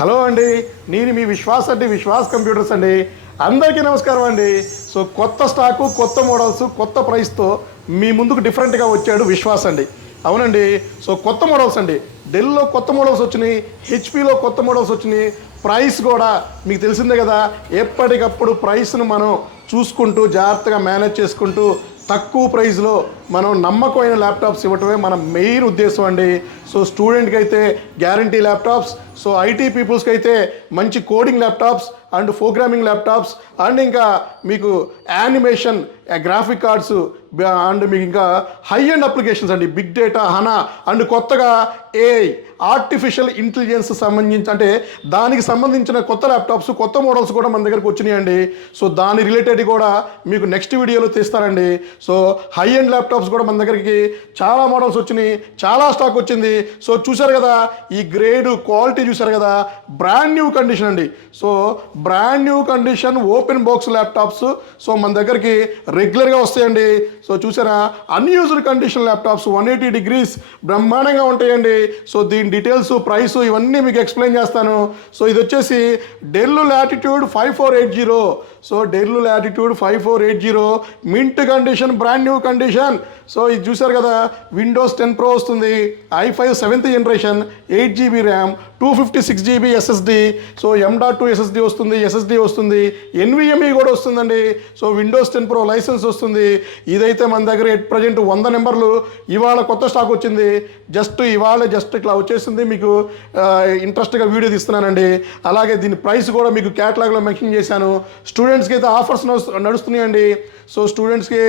Hello అండి, నేను మీ విశ్వాస్ అండి, విశ్వాస్ కంప్యూటర్స్ అండి. అందరికీ నమస్కారం అండి. సో కొత్త స్టాకు, కొత్త మోడల్స్, కొత్త ప్రైస్తో మీ ముందుకు డిఫరెంట్గా వచ్చాడు విశ్వాస్ అండి. అవునండి, సో కొత్త మోడల్స్ అండి. డెల్లో కొత్త మోడల్స్ వచ్చినాయి, హెచ్పిలో కొత్త మోడల్స్ వచ్చినాయి. ప్రైస్ కూడా మీకు తెలిసిందే కదా, ఎప్పటికప్పుడు ప్రైస్ను మనం చూసుకుంటూ జాగ్రత్తగా మేనేజ్ చేసుకుంటూ తక్కువ ప్రైస్లో మనం నమ్మకమైన ల్యాప్టాప్స్ ఇవ్వటమే మన మెయిన్ ఉద్దేశం అండి. సో స్టూడెంట్కి అయితే గ్యారంటీ ల్యాప్టాప్స్, సో ఐటీ పీపుల్స్కి అయితే మంచి coding laptops and programming laptops and ఇంకా మీకు యానిమేషన్ గ్రాఫిక్ కార్డ్స్ అండ్ మీకు ఇంకా హై అండ్ అప్లికేషన్స్ అండి, బిగ్ డేటా, హనా అండ్ కొత్తగా ఏఐ ఆర్టిఫిషియల్ ఇంటెలిజెన్స్ సంబంధించి అంటే దానికి సంబంధించిన కొత్త ల్యాప్టాప్స్, కొత్త మోడల్స్ కూడా మన దగ్గరకు వచ్చినాయండి. సో దాని రిలేటెడ్ కూడా మీకు నెక్స్ట్ వీడియోలో తీస్తారండి. సో హై అండ్ ల్యాప్టాప్స్ కూడా మన దగ్గరికి చాలా మోడల్స్ వచ్చినాయి, చాలా స్టాక్ వచ్చింది. సో చూసారు కదా, ఈ గ్రేడ్ క్వాలిటీ చూసారు కదా, బ్రాండ్ న్యూ కండిషన్ అండి. So brand new condition open box laptops so మన దగ్గరికి రెగ్యులర్గా వస్తాయండి. సో చూసారా, అన్యూజ్డ్ కండిషన్ ల్యాప్టాప్స్ 180 degrees బ్రహ్మాండంగా ఉంటాయండి. సో దీని డీటెయిల్స్, ప్రైస్ ఇవన్నీ మీకు ఎక్స్ప్లెయిన్ చేస్తాను. సో ఇది వచ్చేసి del latitude 5480. So del latitude 5480 mint condition, brand new condition. So ఇది చూసారు కదా, విండోస్ 10 Pro వస్తుంది, i5 7th generation, 8GB RAM, 256GB SSD. So M.2 SSD వస్తుంది, SSD వస్తుంది, NVMe కూడా వస్తుందండి. సో విండోస్ 10 Pro లైసెన్స్ వస్తుంది. ఇదైతే మన దగ్గర ఎట్ ప్రజెంట్ 100 నెంబర్లు ఇవాళ కొత్త స్టాక్ వచ్చింది. ఇవాళ ఇట్లా వచ్చేసింది. మీకు ఇంట్రెస్ట్గా వీడియో తీస్తున్నానండి. అలాగే దీని ప్రైస్ కూడా మీకు క్యాటలాగ్లో మెన్షన్ చేశాను. స్టూడెంట్స్కి అయితే ఆఫర్స్ నడుస్తున్నాయండి. సో స్టూడెంట్స్కి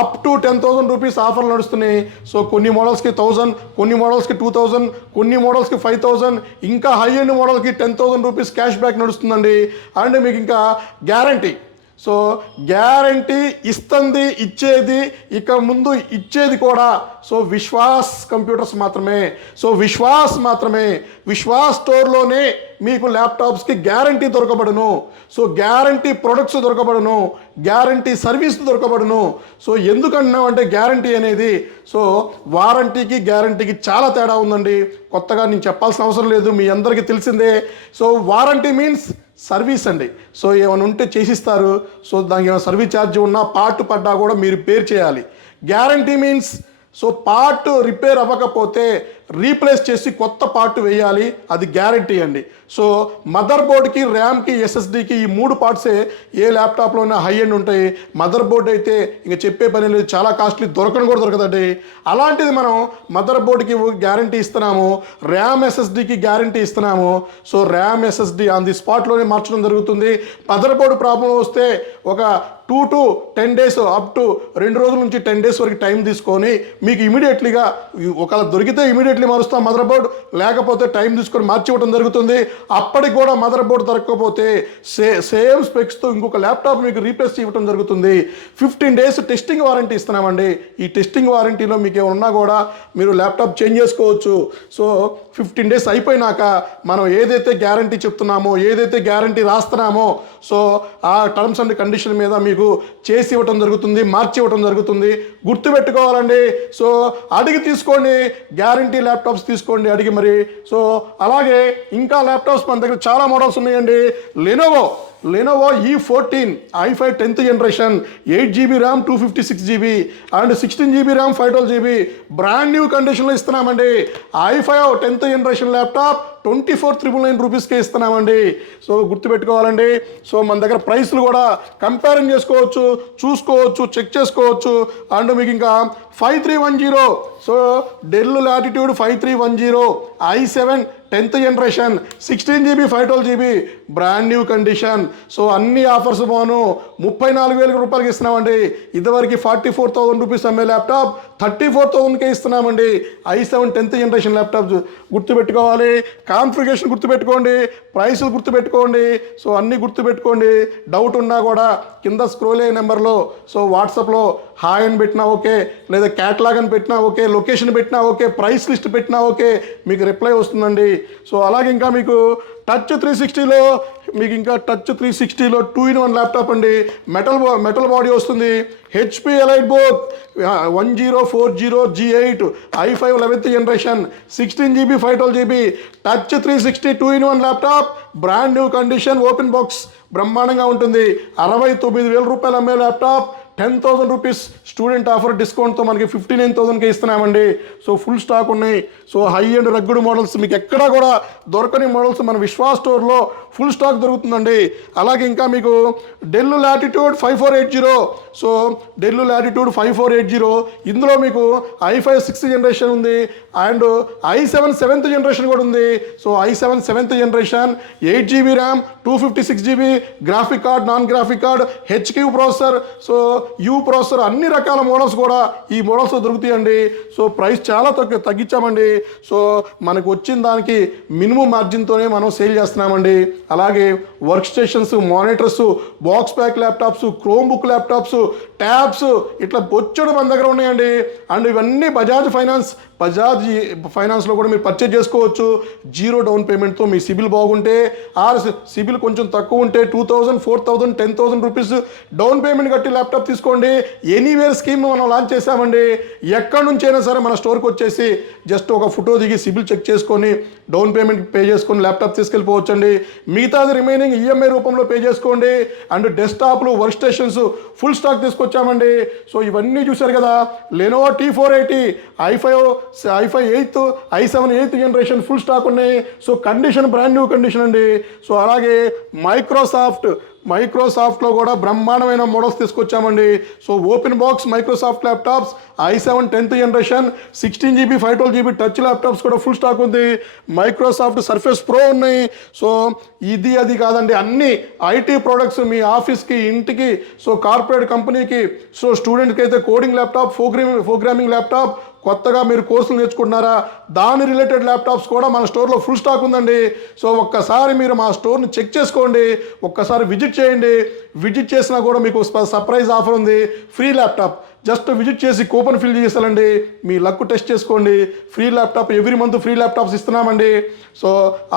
అప్ టు 10,000 రూపీస్ ఆఫర్లు నడుస్తున్నాయి. సో కొన్ని మోడల్స్కి 1000, కొన్ని మోడల్స్కి 2000, కొన్ని మోడల్స్కి 5000, ఇంకా హై ఎండ్ మోడల్కి 10,000 రూపీస్ క్యాష్ బ్యాక్ నడుస్తుందండి. అండ్ మీకు ఇంకా గ్యారంటీ, సో గ్యారంటీ ఇచ్చేది ఇక ముందు ఇచ్చేది కూడా సో విశ్వాస్ కంప్యూటర్స్ మాత్రమే. సో విశ్వాస్ స్టోర్లోనే మీకు ల్యాప్టాప్స్కి గ్యారంటీ దొరకబడును. సో గ్యారంటీ ప్రొడక్ట్స్ దొరకబడును, గ్యారంటీ సర్వీస్ దొరకబడును. సో ఎందుకన్నామంటే గ్యారంటీ అనేది, సో వారంటీకి గ్యారంటీకి చాలా తేడా ఉందండి. కొత్తగా నేను చెప్పాల్సిన అవసరం లేదు, మీ అందరికీ తెలిసిందే. సో వారంటీ మీన్స్ సర్వీస్ అండి. సో ఏమైనా ఉంటే చేసిస్తారు. సో దానికి ఏమైనా సర్వీస్ ఛార్జ్ ఉన్నా, పార్ట్ పడ్డా కూడా మీరు పేర్ చేయాలి. Guarantee means so part repair అవ్వకపోతే రీప్లేస్ చేసి కొత్త పార్ట్ వేయాలి, అది గ్యారంటీ అండి. సో మదర్ బోర్డ్కి, ర్యామ్కి, ఎస్ఎస్డికి ఈ 3 పార్ట్సే ఏ ల్యాప్టాప్లోనే హై ఎండ్ ఉంటాయి. మదర్ బోర్డ్ అయితే ఇంక చెప్పే పని లేదు, చాలా కాస్ట్లీ, కూడా దొరకదండి. అలాంటిది మనం మదర్ బోర్డ్కి గ్యారంటీ ఇస్తున్నాము, ర్యామ్ ఎస్ఎస్డికి గ్యారంటీ ఇస్తున్నాము. So RAM SSD on the స్పాట్లోనే మార్చడం జరుగుతుంది. మదర్ బోర్డ్ ప్రాబ్లం వస్తే ఒక 2 to 10 days, అప్ టు 2 రోజుల నుంచి 10 days వరకు టైం తీసుకొని మీకు ఇమీడియట్లీగా ఒకవేళ దొరికితే ఇమీడియట్లీ మారుస్తాం మదర్ బోర్డ్, లేకపోతే టైం తీసుకొని మార్చి ఇవ్వడం జరుగుతుంది. అప్పటికి కూడా మదర్ బోర్డ్ దొరకకపోతే సేమ్ స్పెక్స్తో ఇంకొక ల్యాప్టాప్ మీకు రీప్లేస్ ఇవ్వడం జరుగుతుంది. 15 days టెస్టింగ్ వారంటీ ఇస్తున్నామండి. ఈ టెస్టింగ్ వారంటీలో మీకు ఏమన్నా కూడా మీరు ల్యాప్టాప్ చేంజ్ చేసుకోవచ్చు. సో 15 days అయిపోయినాక మనం ఏదైతే గ్యారంటీ చెప్తున్నామో, ఏదైతే గ్యారంటీ రాస్తున్నామో, సో ఆ టర్మ్స్ అండ్ కండిషన్ మీద మీకు చేసి ఇవ్వటం జరుగుతుంది, మార్చి ఇవ్వటం జరుగుతుంది. గుర్తుపెట్టుకోవాలండి. సో అడిగి తీసుకోండి, గ్యారంటీ ల్యాప్టాప్స్ తీసుకోండి అడిగి మరి. సో అలాగే ఇంకా ల్యాప్టాప్స్ మన దగ్గర చాలా మోడల్స్ ఉన్నాయండి. Lenovo E14 i5 10th generation, 8GB RAM, 256GB and 16GB RAM, 512GB brand new కండిషన్లో ఇస్తున్నామండి. i5 10th జనరేషన్ ల్యాప్టాప్ 24,999 రూపీస్కే ఇస్తున్నామండి. సో గుర్తుపెట్టుకోవాలండి. సో మన దగ్గర ప్రైస్లు కూడా కంపారిజన్ చేసుకోవచ్చు, చూసుకోవచ్చు, చెక్ చేసుకోవచ్చు. అండ్ మీకు ఇంకా 5310, so del latitude 5310 i7 10th generation, 16GB 512GB brand new condition. So అన్ని ఆఫర్స్ పోను 34,000 రూపాయలకి ఇస్తున్నామండి. ఇదివరకు 44,000 రూపీస్ అమ్మే ల్యాప్టాప్ 34,000కే ఇస్తున్నామండి. i7 10th జనరేషన్ ల్యాప్టాప్ గుర్తుపెట్టుకోవాలి, కాన్ఫిగరేషన్ గుర్తుపెట్టుకోండి, ప్రైసులు గుర్తుపెట్టుకోండి. సో అన్నీ గుర్తుపెట్టుకోండి. డౌట్ ఉన్నా కూడా కింద స్క్రోల్ అయ్యే నెంబర్లో సో వాట్సాప్లో హాయ్ అని పెట్టినా ఓకే, లేదా క్యాటలాగ్ అని పెట్టినా ఓకే, లొకేషన్ పెట్టినా ఓకే, ప్రైస్ లిస్ట్ పెట్టినా ఓకే, మీకు రిప్లై వస్తుందండి. సో అలాగే ఇంకా మీకు టచ్ 360లో మీకు ఇంకా టచ్ 360లో 2-in-1 ల్యాప్టాప్ అండి. మెటల్ బాడీ వస్తుంది. HP elite book 1040G8 i5 11th generation 16GB 512GB touch 360 2-in-1 laptop, brand new condition, open box బ్రహ్మాండంగా ఉంటుంది. 69,000 రూపాయలు అమ్మే ల్యాప్టాప్ 10,000 రూపీస్ స్టూడెంట్ ఆఫర్ డిస్కౌంట్తో మనకి 59,000కి ఇస్తున్నామండి. సో ఫుల్ స్టాక్ ఉన్నాయి. సో హై అండ్ రగ్గుడు మోడల్స్ మీకు ఎక్కడా కూడా దొరకని మోడల్స్ మన విశ్వాస్ స్టోర్లో ఫుల్ స్టాక్ దొరుకుతుందండి. అలాగే ఇంకా మీకు del latitude 5480, so del latitude 5480 ఇందులో మీకు i5 6th జనరేషన్ ఉంది అండ్ i7 7th జనరేషన్ కూడా ఉంది. So i7 7th generation 8GB RAM 256GB graphic card, non graphic card, HQ processor, so you processor, అన్ని రకాల మోడల్స్ కూడా ఈ మోడల్స్ దొరుకుతాయండి. సో ప్రైస్ చాలా తగ్గించామండి. సో మనకు వచ్చిన దానికి మినిమం మార్జిన్తోనే మనం సేల్ చేస్తున్నామండి. అలాగే work stations, monitors, box pack laptops, chrome book laptops, tabs ఇట్లా బొచ్చడు మన దగ్గర ఉన్నాయండి. అండ్ ఇవన్నీ బజాజ్ ఫైనాన్స్లో కూడా మీరు పర్చేజ్ చేసుకోవచ్చు. 0 డౌన్ పేమెంట్తో మీ సిబిల్ బాగుంటే ఆర్ సిబిల్ కొంచెం తక్కువ ఉంటే 2,000, 4,000, 10,000 రూపీస్ డౌన్ పేమెంట్ కట్టి ల్యాప్టాప్ తీసుకోండి. ఎనీవేర్ స్కీమ్ మనం లాంచ్ చేసామండి. ఎక్కడి నుంచి అయినా సరే మన స్టోర్కి వచ్చేసి జస్ట్ ఒక ఫోటో దిగి సిబిల్ చెక్ చేసుకొని డౌన్ పేమెంట్ పే చేసుకొని ల్యాప్టాప్ తీసుకెళ్ళిపోవచ్చండి. మిగతాది రిమైనింగ్ ఈఎంఐ రూపంలో పే చేసుకోండి. అండ్ డెస్క్టాప్లు, వర్క్ స్టేషన్స్ ఫుల్ స్టాక్ తీసుకొచ్చామండి. సో ఇవన్నీ చూశారు కదా. Lenovo T480, i5 8th, i7 8th generation full stock ఉన్నాయి. So condition brand new condition అండి. సో అలాగే మైక్రోసాఫ్ట్లో కూడా బ్రహ్మాండమైన మోడల్స్ తీసుకొచ్చామండి. So open box Microsoft laptops i7 10th generation 16GB 512GB touch laptops కూడా ఫుల్ స్టాక్ ఉంది. మైక్రోసాఫ్ట్ సర్ఫేస్ ప్రో ఉన్నాయి. సో అది కాదండి, అన్ని ఐటీ ప్రోడక్ట్స్ మీ ఆఫీస్కి, ఇంటికి, సో కార్పొరేట్ కంపెనీకి, సో స్టూడెంట్కి అయితే కోడింగ్ ల్యాప్టాప్, ప్రోగ్రామింగ్ ల్యాప్టాప్, కొత్తగా మీరు కోర్సులు నేర్చుకుంటున్నారా దాని రిలేటెడ్ ల్యాప్టాప్స్ కూడా మన స్టోర్లో ఫుల్ స్టాక్ ఉందండి. సో ఒక్కసారి మీరు మా స్టోర్ని చెక్ చేసుకోండి, ఒక్కసారి విజిట్ చేయండి. విజిట్ చేసినా కూడా మీకు సర్ప్రైజ్ ఆఫర్ ఉంది. ఫ్రీ ల్యాప్టాప్ జస్ట్ విజిట్ చేసి కూపన్ ఫిల్ చేసేయాలండి. మీ లక్ టెస్ట్ చేసుకోండి. Free laptop every month free laptops ఇస్తున్నామండి. సో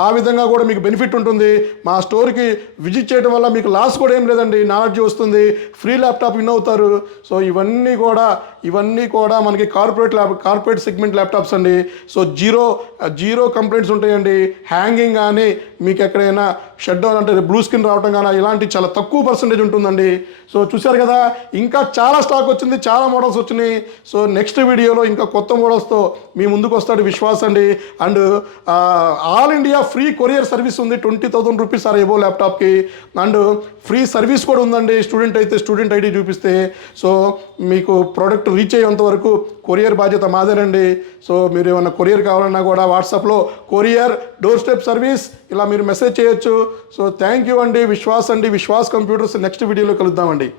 ఆ విధంగా కూడా మీకు బెనిఫిట్ ఉంటుంది. మా స్టోర్కి విజిట్ చేయడం వల్ల మీకు లాస్ కూడా ఏం లేదండి, నాలెడ్జ్ వస్తుంది, ఫ్రీ ల్యాప్టాప్ విన్ అవుతారు. సో ఇవన్నీ కూడా మనకి కార్పొరేట్ సెగ్మెంట్ ల్యాప్టాప్స్ అండి. సో జీరో కంప్లైంట్స్ ఉంటాయండి. హ్యాంగింగ్ కానీ మీకు ఎక్కడైనా షట్ డౌన్ అంటే బ్లూ స్క్రీన్ రావడం కానీ ఇలాంటి చాలా తక్కువ పర్సెంటేజ్ ఉంటుందండి. సో చూశారు కదా, ఇంకా చాలా స్టాక్ వచ్చింది, చాలా మోడల్స్ వచ్చినాయి. సో నెక్స్ట్ వీడియోలో ఇంకా కొత్త మోడల్స్తో మీ ముందుకు వస్తాడు విశ్వాస్ అండి. And all India free courier service ఉంది 20,000 రూపీస్ ఆర్ ఎబో ల్యాప్టాప్కి. అండ్ ఫ్రీ సర్వీస్ కూడా ఉందండి. స్టూడెంట్ అయితే స్టూడెంట్ ఐడి చూపిస్తే సో మీకు ప్రోడక్ట్ రీచ్ అయ్యేంత వరకు కొరియర్ బాధ్యత మాదేనండి. సో మీరు ఏమైనా కొరియర్ కావాలన్నా కూడా వాట్సాప్లో కొరియర్ డోర్ స్టెప్ సర్వీస్ ఇలా మీరు మెసేజ్ చేయొచ్చు. సో థ్యాంక్ యూ అండి. విశ్వాస్ కంప్యూటర్స్ నెక్స్ట్ వీడియోలో కలుద్దామండి.